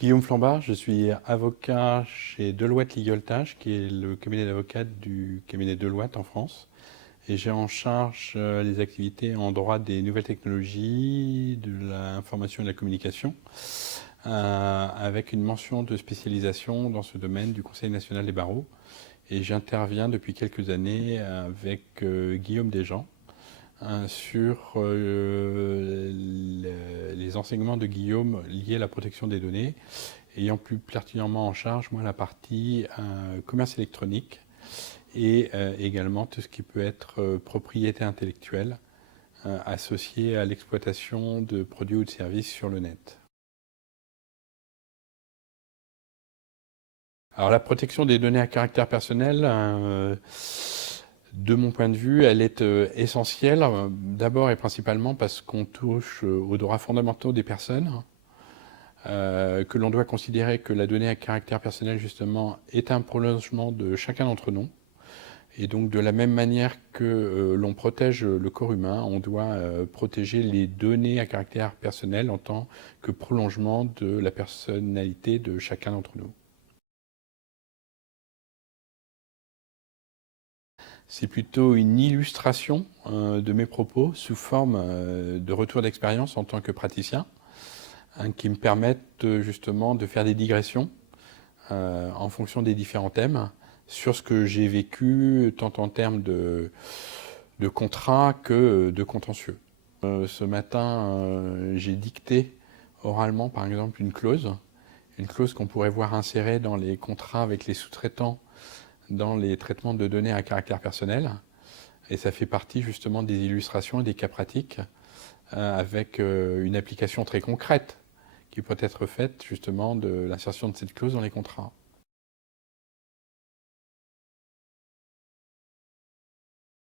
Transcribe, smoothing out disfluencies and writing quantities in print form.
Guillaume Flambard, je suis avocat chez Deloitte Legaltage, qui est le cabinet d'avocats du cabinet Deloitte en France. Et j'ai en charge les activités en droit des nouvelles technologies, de l'information et de la communication, avec une mention de spécialisation dans ce domaine du Conseil national des barreaux. Et j'interviens depuis quelques années avec Guillaume Desjean sur les enseignements de Guillaume liés à la protection des données, ayant plus pertinemment en charge, moi, la partie commerce électronique et également tout ce qui peut être propriété intellectuelle associée à l'exploitation de produits ou de services sur le net. Alors la protection des données à caractère personnel, de mon point de vue, elle est essentielle, d'abord et principalement parce qu'on touche aux droits fondamentaux des personnes, que l'on doit considérer que la donnée à caractère personnel, justement, est un prolongement de chacun d'entre nous. Et donc, de la même manière que l'on protège le corps humain, on doit protéger les données à caractère personnel en tant que prolongement de la personnalité de chacun d'entre nous. C'est plutôt une illustration de mes propos sous forme de retour d'expérience en tant que praticien, qui me permettent justement de faire des digressions en fonction des différents thèmes sur ce que j'ai vécu, tant en termes de contrat que de contentieux. Ce matin, j'ai dicté oralement, par exemple, une clause qu'on pourrait voir insérée dans les contrats avec les sous-traitants dans les traitements de données à caractère personnel. Et ça fait partie justement des illustrations et des cas pratiques avec une application très concrète qui peut être faite justement de l'insertion de cette clause dans les contrats.